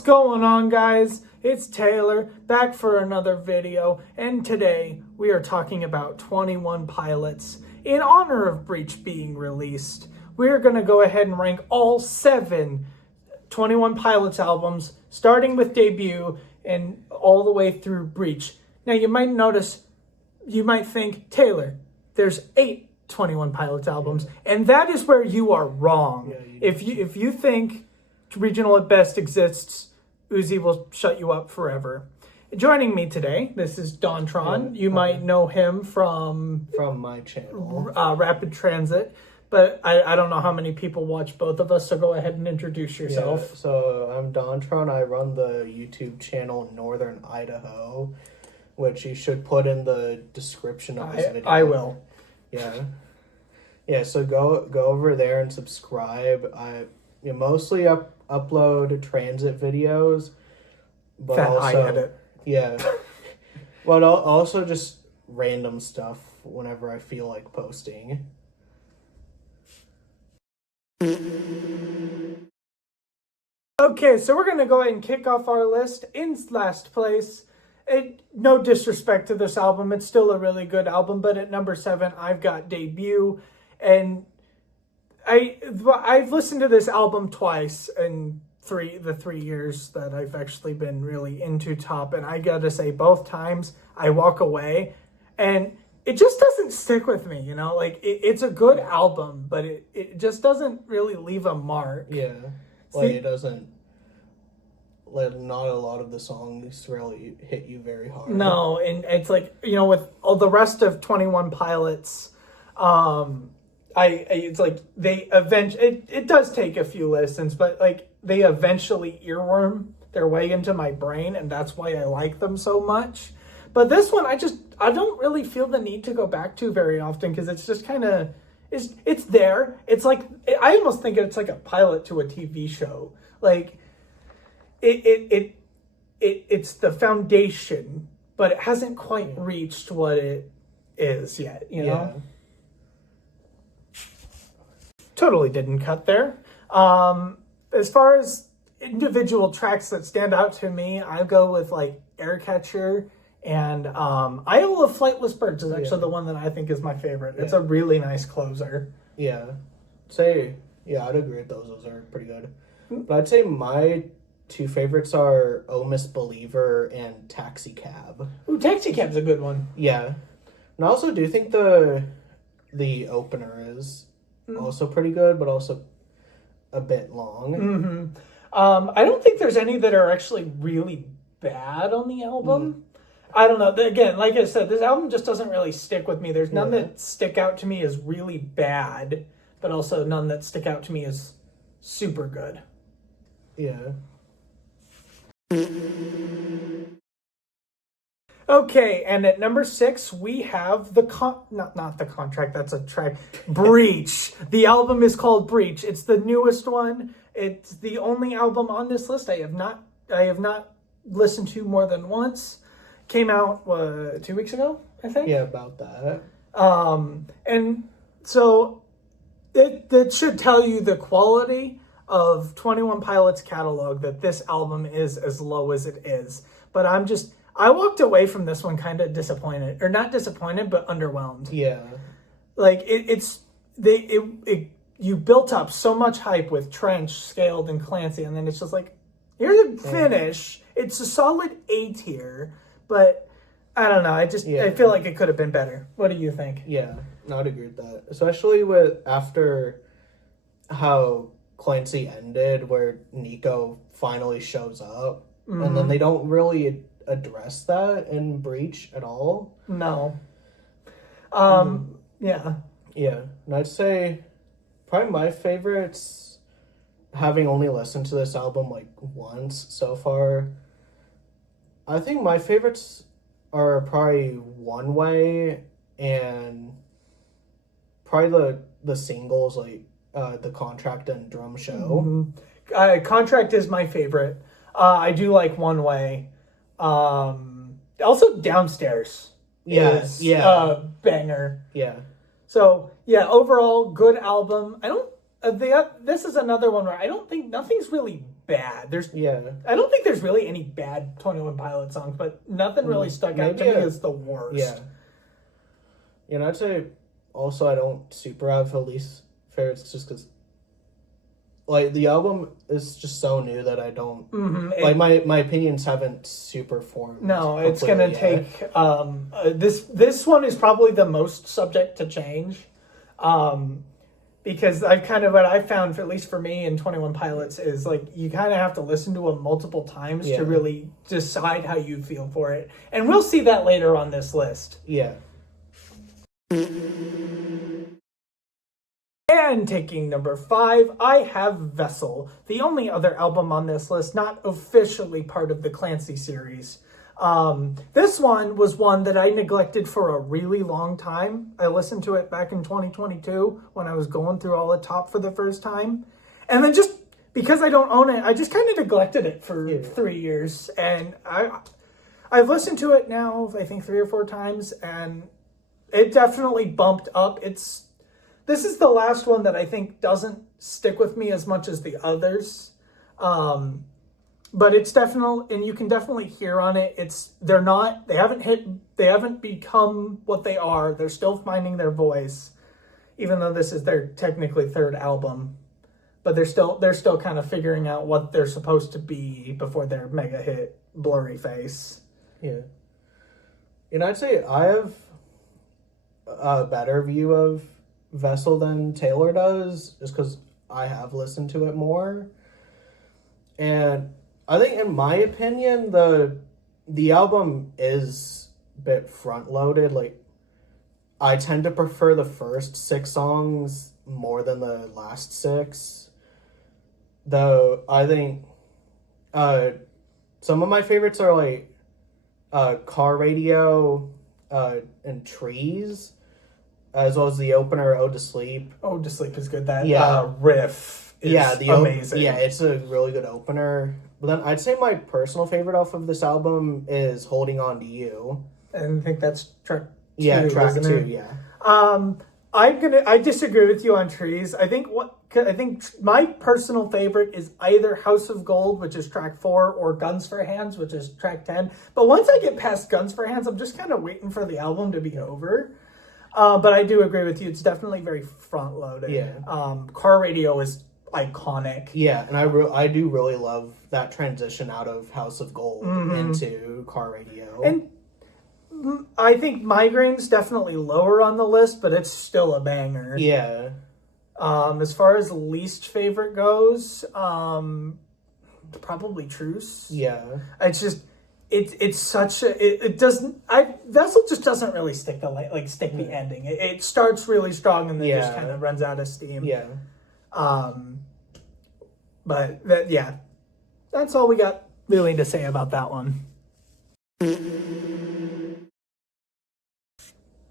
What's going on, guys? It's Taylor, back for another video, and today we are talking about 21 Pilots. In honor of Breach being released, we are going to go ahead and rank all 7 21 Pilots albums, starting with Debut and all the way through Breach. Now, you might notice, you might think, Taylor, there's 8 21 Pilots albums, and that is where you are wrong. If you think Regional at Best exists, Uzi will shut you up forever. Joining me today, this is Dontron. You might know him from my channel, Rapid Transit, but I don't know how many people watch both of us, so go ahead and introduce yourself. Yeah, so I'm Dontron. I run the YouTube channel Northern Idaho, which you should put in the description of this video. I will. Yeah, so go over there and subscribe. I mostly upload transit videos, but that also I edit. Yeah, but also just random stuff whenever I feel like posting. Okay, so we're gonna go ahead and kick off our list. In last place, no disrespect to this album, it's still a really good album, but at number 7, I've got Debut, and I've listened to this album twice in the 3 years that I've actually been really into Top, and I gotta say, both times I walk away and it just doesn't stick with me, you know? Like, it's a good album, but it just doesn't really leave a mark. Yeah, like it doesn't, like, not a lot of the songs really hit you very hard. No, and it's like, you know, with all the rest of 21 Pilots, it's like they eventually, it does take a few listens, but like they eventually earworm their way into my brain, and that's why I like them so much. But this one, I don't really feel the need to go back to very often, because it's just kind of, it's there. It's like, I almost think it's like a pilot to a TV show. Like, it's the foundation, but it hasn't quite reached what it is yet, you know? Yeah. Totally didn't cut there. As far as individual tracks that stand out to me, I go with like Aircatcher, and Isle of Flightless Birds is actually the one that I think is my favorite. It's a really nice closer. Yeah. I'd agree with those. Those are pretty good. But I'd say my 2 favorites are Oh Misbeliever and Taxi Cab. Ooh, Taxi Cab's a good one. Yeah. And I also do think the opener is also pretty good, but also a bit long. Mm-hmm. I don't think there's any that are actually really bad on the album. I don't know. Again, like I said, this album just doesn't really stick with me. There's none that stick out to me as really bad, but also none that stick out to me as super good. Yeah. Okay, and at number 6, we have not the contract, that's a track, Breach. The album is called Breach. It's the newest one. It's the only album on this list I have not listened to more than once. Came out 2 weeks ago, I think. Yeah, about that. And so it should tell you the quality of 21 Pilots catalog, that this album is as low as it is. But I walked away from this one kind of disappointed, or not disappointed, but underwhelmed. Yeah. Like you built up so much hype with Trench, Scaled, and Clancy, and then it's just like, here's a finish. It's a solid A tier, but I don't know. I feel like it could have been better. What do you think? Yeah, I'd agree with that. Especially after how Clancy ended, where Nico finally shows up, and then they don't really address that in Breach at all. No. Yeah. And I'd say probably my favorites, having only listened to this album like once so far, I think my favorites are probably One Way and probably the singles like The Contract and Drum Show. Contract is my favorite. I do like One Way. Also Downstairs. Banger. Yeah. So yeah, overall good album. This is another one where I don't think nothing's really bad. Yeah. I don't think there's really any bad 21 Pilot songs, but nothing really stuck out to me as the worst. Yeah. You know, I'd say also I don't super have a least favorites just because, like, the album is just so new that I don't like my opinions haven't super formed. No, it's gonna take this one is probably the most subject to change, because I've kind of what I found, at least for me in 21 Pilots, is like you kind of have to listen to them multiple times to really decide how you feel for it, and we'll see that later on this list. Yeah. And taking number 5, I have Vessel, the only other album on this list not officially part of the Clancy series. This one was one that I neglected for a really long time. I listened to it back in 2022 when I was going through all the top for the first time. And then just because I don't own it, I just kind of neglected it for 3 years. And I've listened to it now, I think 3 or 4 times, and it definitely bumped up. This is the last one that I think doesn't stick with me as much as the others. But it's definitely, and you can definitely hear on it, they haven't become what they are. They're still finding their voice, even though this is their technically 3rd album. But they're still kind of figuring out what they're supposed to be before their mega hit, Blurryface. Yeah. And I'd say I have a better view of Vessel than Taylor does, just because I have listened to it more. And I think, in my opinion, the album is a bit front-loaded. Like, I tend to prefer the first 6 songs more than the last 6. Though, I think some of my favorites are, like, Car Radio and Trees, as well as the opener, Ode to Sleep. Ode to Sleep is good. That riff is amazing. It's a really good opener. But then I'd say my personal favorite off of this album is Holding On to You. And I think that's track 2. Yeah, track 2, yeah. I disagree with you on Trees. I think my personal favorite is either House of Gold, which is track 4, or Guns for Hands, which is track 10. But once I get past Guns for Hands, I'm just kind of waiting for the album to be over. But I do agree with you. It's definitely very front-loaded. Yeah. Car Radio is iconic. Yeah, and I do really love that transition out of House of Gold into Car Radio. And I think Migraine's definitely lower on the list, but it's still a banger. Yeah. As far as least favorite goes, probably Truce. Yeah. It's just it's such a it doesn't Vessel just doesn't really stick the ending. It starts really strong and then just kind of runs out of steam. Yeah. But that's all we got really to say about that one.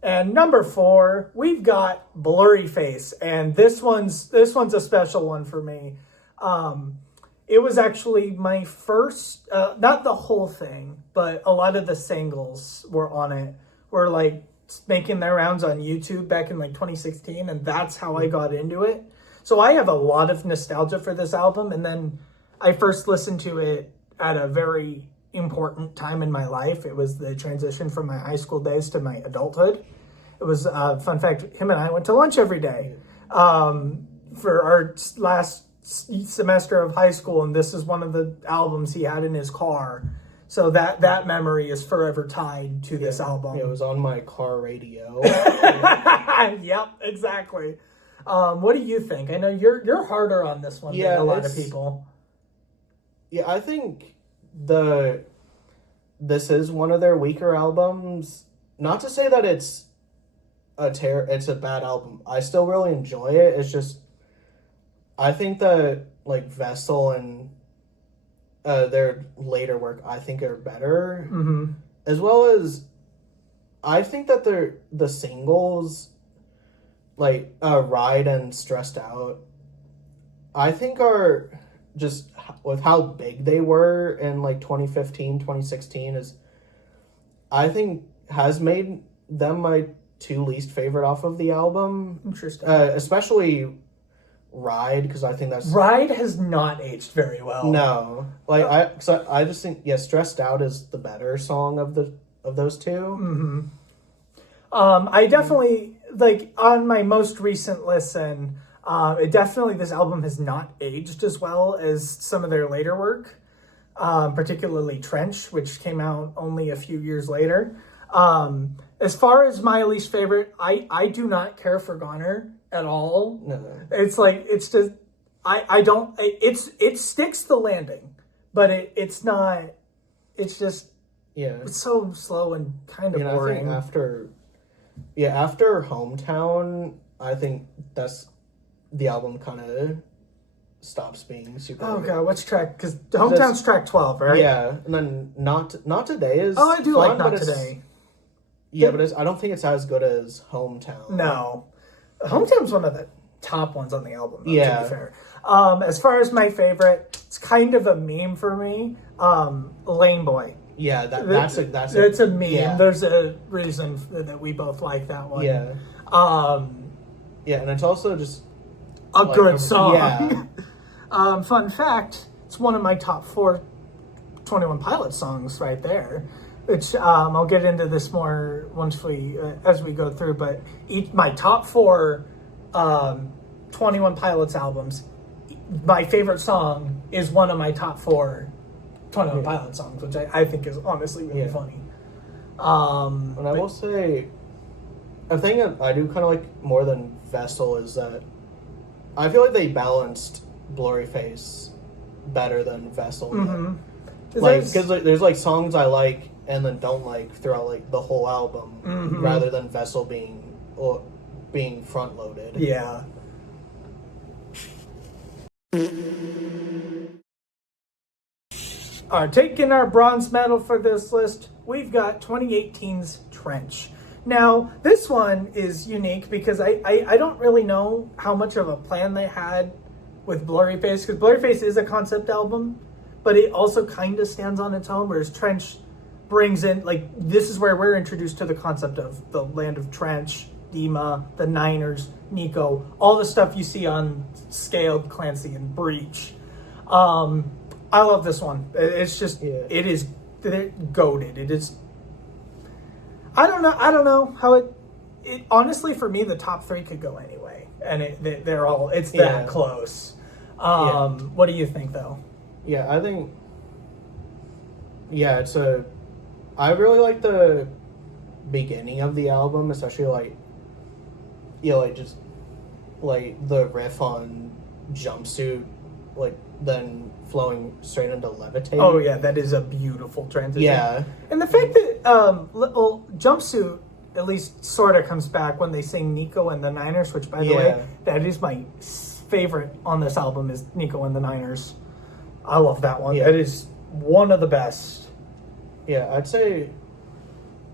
And number 4, we've got Blurryface, and this one's a special one for me. It was actually my first, not the whole thing, but a lot of the singles were on it. Were like making their rounds on YouTube back in like 2016, and that's how I got into it. So I have a lot of nostalgia for this album, and then I first listened to it at a very important time in my life. It was the transition from my high school days to my adulthood. It was a fun fact. Him and I went to lunch every day for our last semester of high school, and this is one of the albums he had in his car. So that memory is forever tied to this album. It was on my car radio. Yep, exactly. What do you think? I know you're harder on this one than a lot of people. Yeah, I think this is one of their weaker albums. Not to say that it's a bad album. I still really enjoy it. It's just I think that like Vessel and their later work I think are better. Mm-hmm. As well as I think that the singles like Ride and Stressed Out I think are just with how big they were in like 2015, 2016 is I think has made them my 2 least favorite off of the album. Interesting. Especially Ride, because I think that's Ride has not aged very well. no, like I just think Stressed Out is the better song of those two. I definitely like on my most recent listen. This album has not aged as well as some of their later work, particularly Trench, which came out only a few years later. As far as my least favorite, I do not care for Goner at all. No. It's like, it's just, I don't, it sticks the landing, but it's not, it's just, it's so slow and kind of boring. I think after Hometown, I think that's the album kind of stops being super. Oh god, which track? Because Hometown's track 12, right? Yeah, and then Not Today is. Oh, I do fun, like Not Today. Yeah, but I don't think it's as good as Hometown. No, Hometown's one of the top ones on the album. Though, yeah. To be fair. As far as my favorite, it's kind of a meme for me. Lame Boy. Yeah, that's a meme. Yeah. There's a reason that we both like that one. Yeah. Yeah, and it's also just a good song. Yeah. Fun fact: it's one of my top 4 21 Pilots songs right there. Which I'll get into this more once as we go through. But my top 4 21 Pilots albums, my favorite song is one of my top 4 21 Pilots songs, which I think is honestly really funny. And I will say, a thing that I do kind of like more than Vessel is that I feel like they balanced Blurryface better than Vessel. Like, because there's like songs I like and then don't like throughout like the whole album, rather than Vessel being front loaded. Yeah. Taking our bronze medal for this list, we've got 2018's Trench. Now, this one is unique because I don't really know how much of a plan they had with Blurryface, because Blurryface is a concept album, but it also kind of stands on its own, whereas Trench brings in, like, this is where we're introduced to the concept of the land of Trench, Dima, the Niners, Nico, all the stuff you see on Scaled, Clancy, and Breach. I love this one. It's just, it is goated. It is, I don't know how it honestly, for me, the top 3 could go anyway. And they're all, it's that close. What do you think, though? Yeah, I think, I really like the beginning of the album, especially like, just like the riff on Jumpsuit, like then flowing straight into Levitate. Oh yeah, that is a beautiful transition. Yeah. And the fact that little Jumpsuit at least sort of comes back when they sing Nico and the Niners, which by the way, that is my favorite on this album is Nico and the Niners. I love that one. That is one of the best. Yeah, I'd say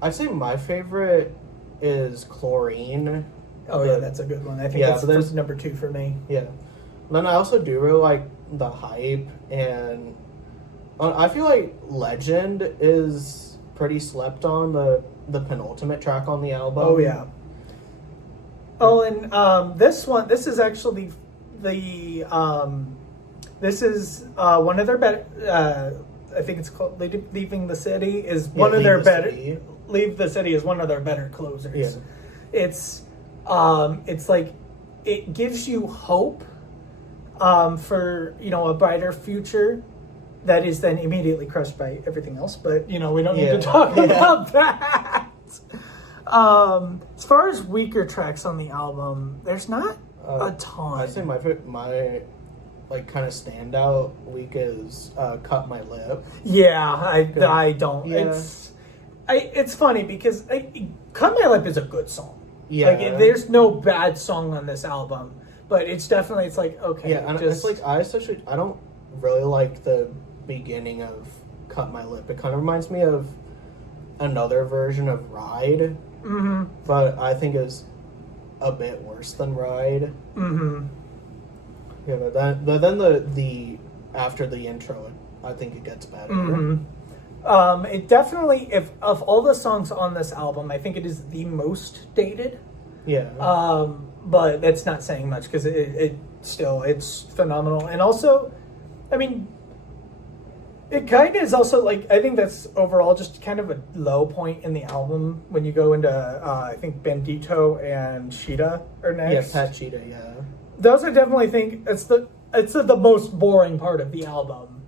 my favorite is Chlorine. Oh yeah, that's a good one. I think that's number 2 for me. Yeah. Then I also do really like The Hype, and I feel like Legend is pretty slept on, the penultimate track on the album. Oh yeah. Oh, and this is actually this is one of their better. I think it's called "Leaving the City" is one of their better. "Leave the City" is one of their better closers. Yeah. It's like it gives you hope for a brighter future that is then immediately crushed by everything else. But we don't need to talk about that. As far as weaker tracks on the album, there's not a ton. I'd say my like kind of standout week is "Cut My Lip." Yeah, I don't. Yeah. It's funny because "Cut My Lip" is a good song. Yeah, like there's no bad song on this album, but it's definitely like okay. Yeah, and it's like I don't really like the beginning of "Cut My Lip." It kind of reminds me of another version of "Ride," but I think is a bit worse than "Ride." Yeah, but then the after the intro, I think it gets better. It definitely, if of all the songs on this album, I think it is the most dated. Yeah. But that's not saying much because it's phenomenal. And also, I mean, it kind of is also like, I think that's overall just kind of a low point in the album when you go into, I think Bandito and Cheetah are next. Yeah, Pat Cheetah, yeah. Those I definitely think it's the most boring part of the album.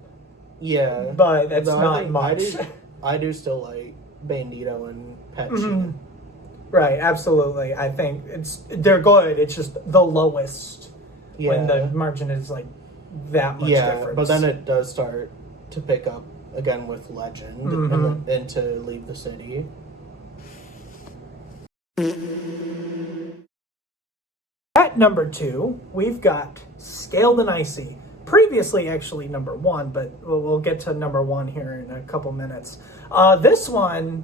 Yeah. But that's not much. I do still like Bandito and Pat Mm-hmm. Cheetah. Right, absolutely. I think they're good. It's just the lowest when the margin is like that much difference. But then it does start to pick up again with Legend and to Leave the City. At number 2, we've got Scaled and Icy. Previously, actually, number 1, but we'll get to number 1 here in a couple minutes. This one,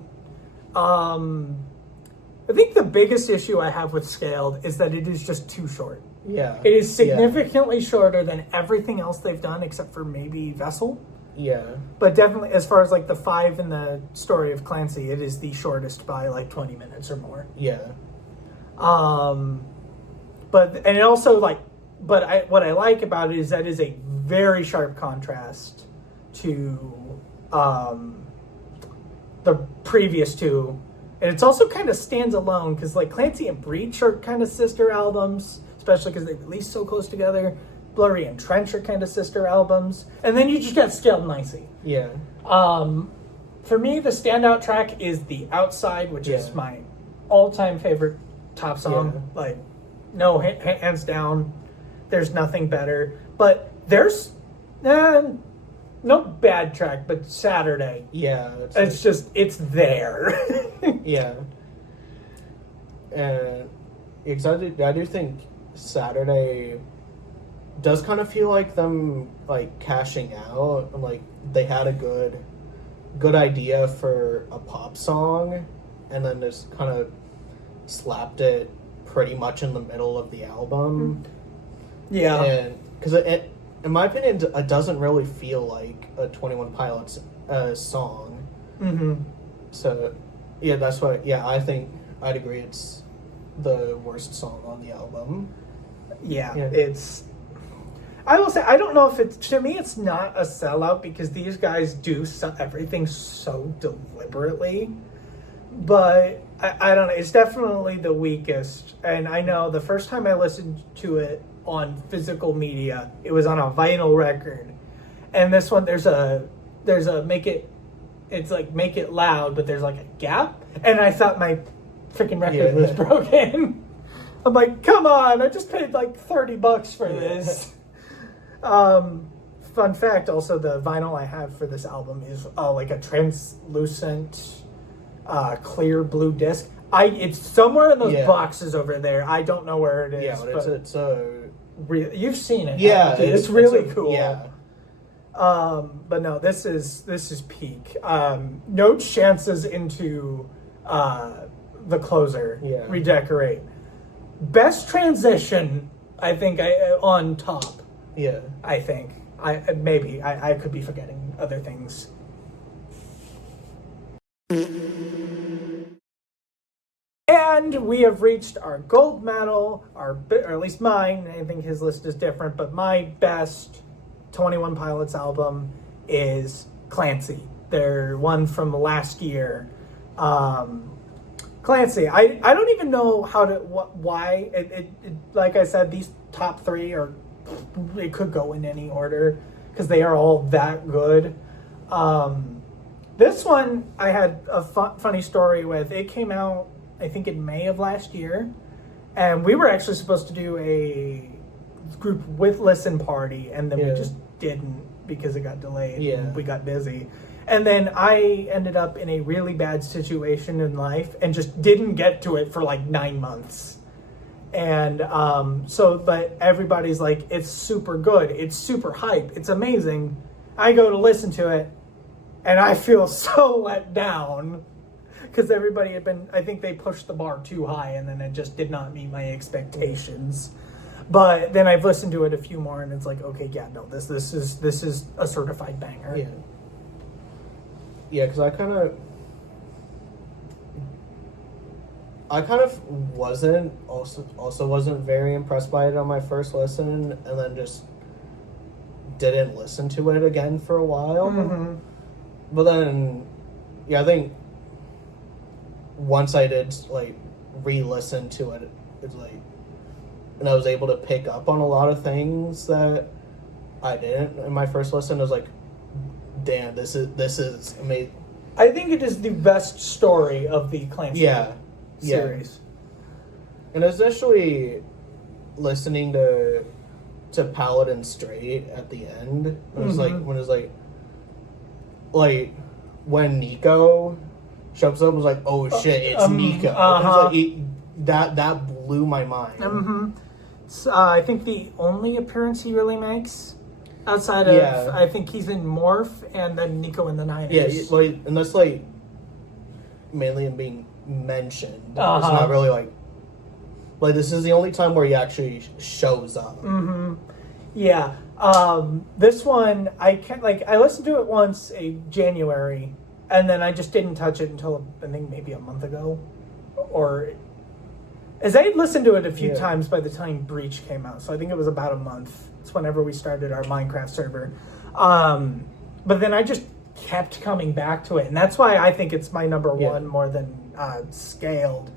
I think the biggest issue I have with Scaled is that it is just too short. Yeah. It is significantly shorter than everything else they've done, except for maybe Vessel. Yeah. But definitely, as far as like the 5 in the story of Clancy, it is the shortest by like 20 minutes or more. Yeah. But and it also like, what I like about it is that is a very sharp contrast to the previous 2, and it's also kind of stands alone because like Clancy and Breach are kind of sister albums, especially because they released so close together. Blurry and Trench are kind of sister albums, and then you just got Scaled and Icy. Yeah. For me, the standout track is The Outside, which is my all-time favorite top song. Yeah. Like, no, hands down, there's nothing better. But there's no bad track, but Saturday. Yeah. It's there. Yeah. And because I do think Saturday does kind of feel like them like cashing out, and like they had a good idea for a pop song and then just kind of slapped it pretty much in the middle of the album. Yeah. And because it in my opinion it doesn't really feel like a 21 Pilots song. So yeah, that's why I think I'd agree it's the worst song on the album. Yeah. It's, I will say, I don't know if it's, to me, it's not a sellout because these guys do everything so deliberately. But I don't know, it's definitely the weakest. And I know the first time I listened to it on physical media, it was on a vinyl record. And this one, there's a it's like Make It Loud, but there's like a gap. And I thought my freaking record was broken. I'm like, come on, I just paid like $30 for this. Fun fact, also the vinyl I have for this album is like a translucent clear blue disc. It's somewhere in those boxes over there. I don't know where it is. Yeah, but it's you've seen it. Yeah, it's really cool. Yeah. But no, this is peak. No chances into the closer. Yeah. Redecorate. Best transition, I think, on top. Yeah. I think. I could be forgetting other things. And we have reached our gold medal, or at least mine. I think his list is different, but my best 21 Pilots album is Clancy. Their one from last year. Clancy, I don't even know why. It like I said, these top 3 are, it could go in any order because they are all that good. This one I had a funny story with. It came out, I think, in May of last year, and we were actually supposed to do a group with listen party, and then we just didn't because it got delayed. Yeah. And we got busy. And then I ended up in a really bad situation in life and just didn't get to it for like 9 months. And but everybody's like, it's super good. It's super hype. It's amazing. I go to listen to it and I feel so let down because everybody had been, I think they pushed the bar too high and then it just did not meet my expectations. But then I've listened to it a few more and it's like, okay, yeah, no, this is a certified banger. Yeah. Yeah, because I kind of... I kind of wasn't wasn't very impressed by it on my first listen, and then just didn't listen to it again for a while. Mm-hmm. But then, yeah, I think once I did like re-listen to it, it's like, and I was able to pick up on a lot of things that I didn't in my first listen. I was like, damn, this is amazing. I think it is the best story of the Clancy series. And especially listening to Paladin Straight at the end, it was like when it was like when Nico shows up, it was like, oh shit, it's Nico. It was like, that blew my mind. So, I think the only appearance he really makes outside of I think he's in Morph and then Nico in the Niners. Yeah, like, and that's like mainly in being mentioned. It's not really like this is the only time where he actually shows up. Yeah. This one I can't I listened to it once in January, and then I just didn't touch it until I think maybe a month ago, or as I had listened to it a few times by the time Breach came out. So I think it was about a month. It's whenever we started our Minecraft server. But then I just kept coming back to it, and that's why I think it's my number one more than Scaled.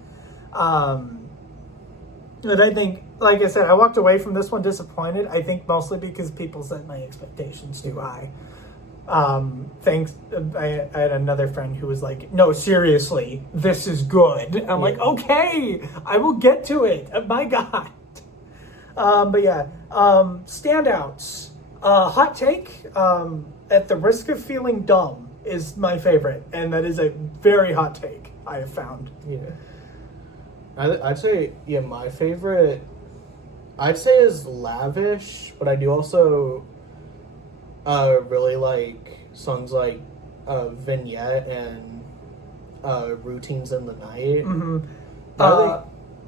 But I think, like I said, I walked away from this one disappointed. I think mostly because people set my expectations too high. I had another friend who was like, no, seriously, this is good. I'm like, okay, I will get to it. My God. But yeah, standouts. Hot take, at the risk of feeling dumb, is my favorite. And that is a very hot take, I have found. Yeah. I'd say, my favorite, I'd say is Lavish, but I do also really like songs like Vignette and Routines in the Night.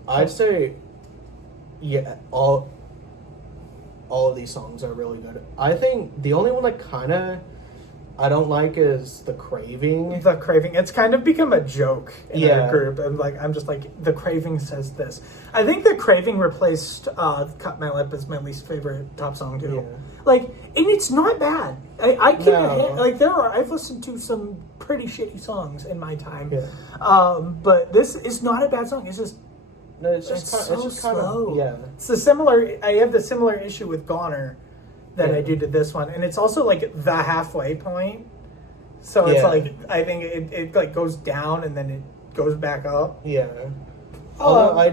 I'd say, all of these songs are really good. I think the only one that kind of I don't like is The Craving. The Craving. It's kind of become a joke in our group. And I'm just like, The Craving says this. I think The Craving replaced Cut My Lip as my least favorite top song too. Yeah. And it's not bad. I can't I've listened to some pretty shitty songs in my time. Yeah. But this is not a bad song. It's just slow. It's I have the similar issue with Goner that I do to this one, and it's also like the halfway point, so it's like I think it goes down and then it goes back up. Although I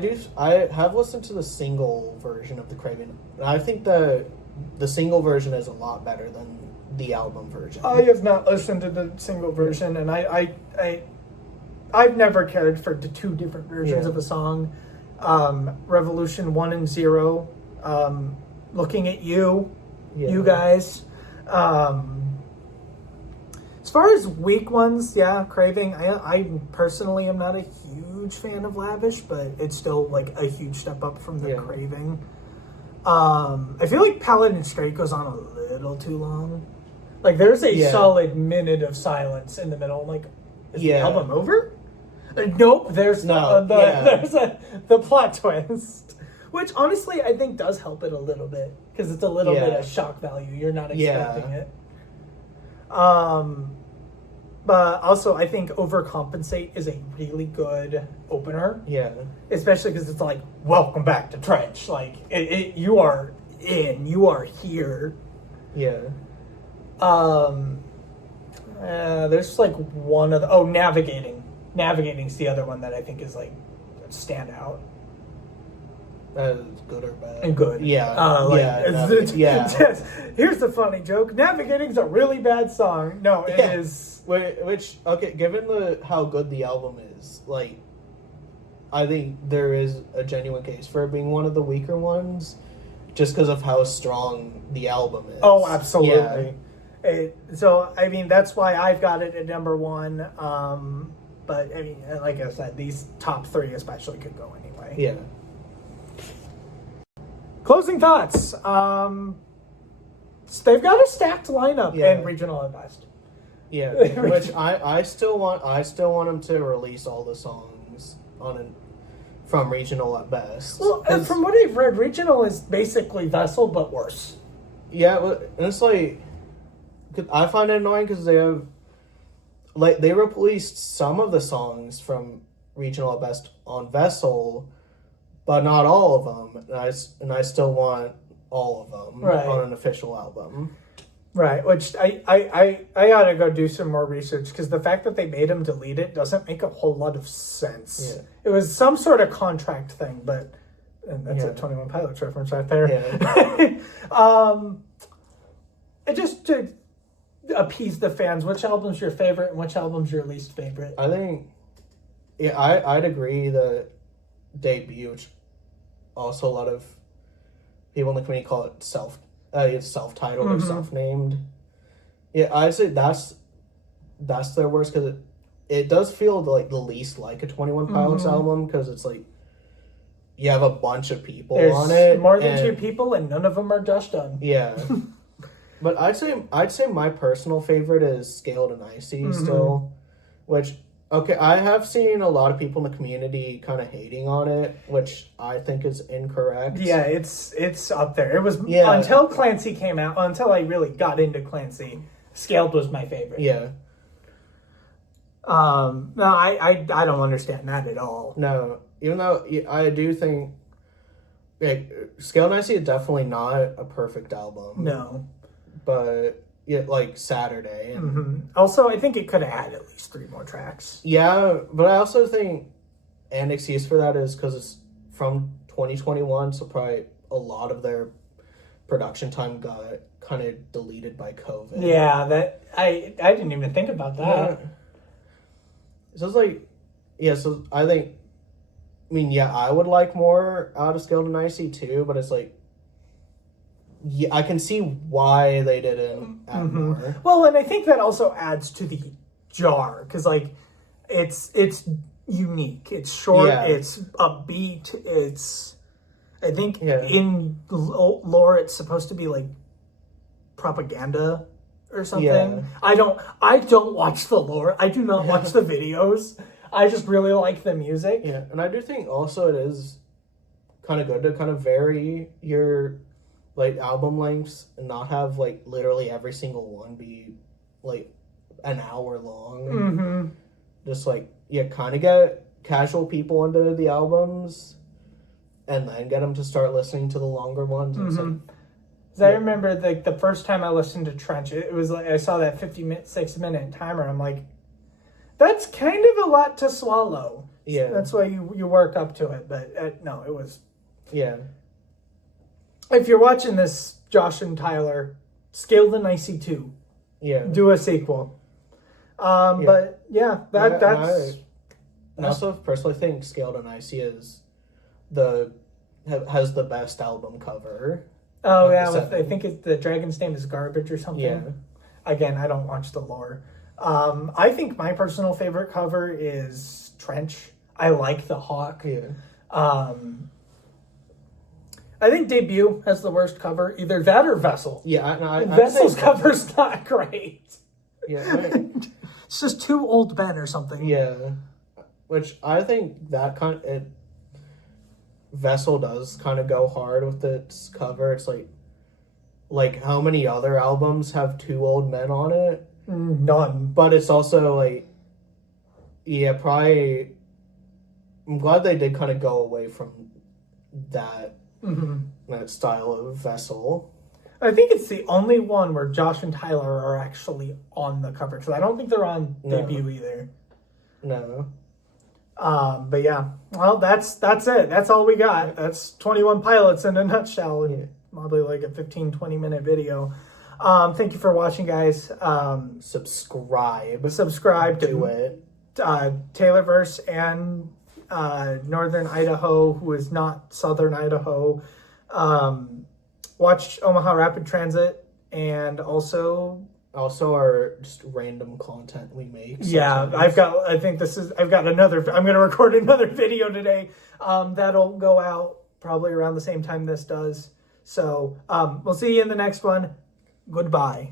have listened to the single version of The Craving, and I think the single version is a lot better than the album version. I have not listened to the single version, and I've never cared for the two different versions of a song. Revolution 1 and 0, Looking at You. You guys. As far as weak ones, Craving. I personally am not a huge fan of Lavish, but it's still like a huge step up from the Craving. I feel like Paladin Straight goes on a little too long. Like there's a solid minute of silence in the middle. I'm like, is the album over? Nope. There's the plot twist. Which, honestly, I think does help it a little bit. Because it's a little bit of shock value. You're not expecting it. But also, I think Overcompensate is a really good opener. Yeah. Especially because it's like, welcome back to Trench. Like, you are in. You are here. Yeah. There's like one of the... Oh, Navigating. Navigating's the other one that I think is like standout. Good or bad? And good. Here's the funny joke. Navigating's a really bad song. No, it is. Which, okay, given how good the album is, like, I think there is a genuine case for it being one of the weaker ones, just because of how strong the album is. Oh, absolutely. So, I mean, that's why I've got it at number one. But, I mean, like I said, these top three especially could go anyway. Yeah. Closing thoughts. They've got a stacked lineup in regional at best. Yeah, which I still want them to release all the songs on from Regional at best. Well, from what I've read, Regional is basically Vessel, but worse. Yeah, and it's like, I find it annoying because they have, like, they released some of the songs from Regional at best on Vessel, but not all of them. And I still want all of them on an official album. Right, which I gotta go do some more research because the fact that they made him delete it doesn't make a whole lot of sense. Yeah. It was some sort of contract thing, and that's a 21 Pilots reference right there. Yeah. Just to appease the fans, which album's your favorite and which album's your least favorite? I think, I'd agree that Debut, which also a lot of people in the community call it self-titled or self-named. Yeah, I'd say that's their worst because it does feel like the least like a 21 Pilots album because it's like you have a bunch of people on it. More than 2 people and none of them are Josh Dunn. Yeah. But I'd say my personal favorite is Scaled and Icy still, which I have seen a lot of people in the community kind of hating on it, which I think is incorrect. Yeah, it's up there. It was until Clancy came out, until I really got into Clancy, Scaled was my favorite. Yeah. No, I don't understand that at all. No, even though I do think Scaled and Icy is definitely not a perfect album. No. But like Saturday. And Also, I think it could have had at least 3 more tracks. Yeah, but I also think an excuse for that is because it's from 2021, so probably a lot of their production time got kind of deleted by COVID. Yeah, that I didn't even think about that. Yeah. So it's like, so I think, I would like more out of Scaled and Icy too, but it's like, I can see why they didn't add more. Well, and I think that also adds to the jar because, like, it's unique. It's short. Yeah. It's upbeat. I think in lore it's supposed to be like propaganda or something. Yeah. I don't watch the lore. I do not watch the videos. I just really like the music. Yeah, and I do think also it is kind of good to kind of vary your like album lengths and not have like literally every single one be like an hour long. Just like kind of get casual people into the albums and then get them to start listening to the longer ones. I remember like the first time I listened to Trench, it was like I saw that 6-minute timer. I'm like, that's kind of a lot to swallow. Yeah, that's why you work up to it. But no, it was. Yeah. If you're watching this, Josh and Tyler, Scaled and Icy 2. Yeah. Do a sequel. But yeah, that's. I also personally think Scaled and Icy has the best album cover. Oh yeah, I think the dragon's name is Garbage or something. Yeah. Again, I don't watch the lore. I think my personal favorite cover is Trench. I like the hawk. Yeah. I think Debut has the worst cover. Either that or Vessel. Yeah, Vessel's cover's not great. Yeah, it's just 2 old men or something. Yeah, which I think that Vessel does kind of go hard with its cover. It's like how many other albums have 2 old men on it? None. But it's also like, probably. I'm glad they did kind of go away from that. That style of Vessel. I think it's the only one where Josh and Tyler are actually on the cover because I don't think they're on Debut either. No. But yeah, well, that's it. That's all we got. That's 21 Pilots in a nutshell. And probably like a 15-20 minute video. Thank you for watching, guys. Subscribe to it. Taylorverse and Northern Idaho, who is not Southern Idaho. Watch Omaha Rapid Transit and also our just random content we make. Yeah, I'm going to record another video today. That'll go out probably around the same time this does. So we'll see you in the next one. Goodbye.